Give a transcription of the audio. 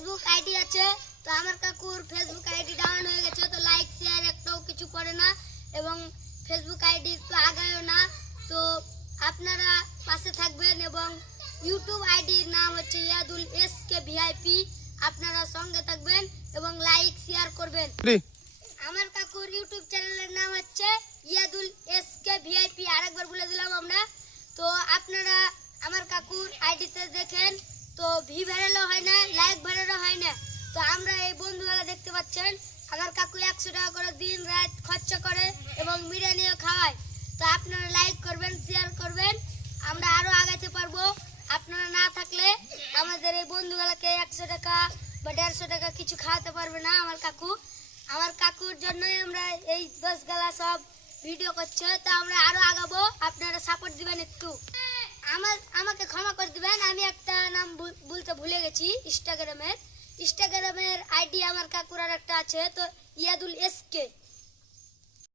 Facebook ID আছে, তো আমার কাকুর ফেসবুক আইডি ডাউন হয়ে গেছে, তো লাইক শেয়ার একটাও কিছু করে না এবং ফেসবুক আইডি একটু আগায়ও না। তো আপনারা পাশে থাকবেন এবং ইউটিউব আইডির নাম হচ্ছে ইয়াদুল এসকে ভিআইপি, আপনারা সঙ্গে থাকবেন এবং লাইক শেয়ার করবেন। আমার কাকুর ইউটিউব চ্যানেলের নাম হচ্ছে ইয়াদুল এসকে ভিআইপি, আরেকবার বলে দিলাম আমরা। তো আপনারা আমার কাকুর আইডিতে দেখেন, তো ভি ভাইরালও হয় না, লাইক ভাইরালও হয় না। তো আমরা এই বন্ধুগুলা দেখতে পাচ্ছেন আমার কাকু 100 টাকা করে দিন রাত খরচা করে এবং বিরিয়ানিও খাওয়ায়। তো আপনারা লাইক করবেন, শেয়ার করবেন, আমরা আরো আগাইতে পারবো। আপনারা না থাকলে আমাদের এই বন্ধুগুলাকে 100 টাকা বা 150 টাকা কিছু খাওয়াতে পারবে না আমার কাকু। আমার কাকুর জন্যই আমরা এই 10 গালা সব ভিডিও করছে। তো আমরা আরো আগাবো, আপনারা সাপোর্ট দিবেন একটু। আমাকে ক্ষমা করে দিবেন, আমি একটা নাম বলতে ভুলে গেছি। ইনস্টাগ্রামের আইডি আমার কাকুর আর একটা আছে, তো ইয়াদুল এসকে।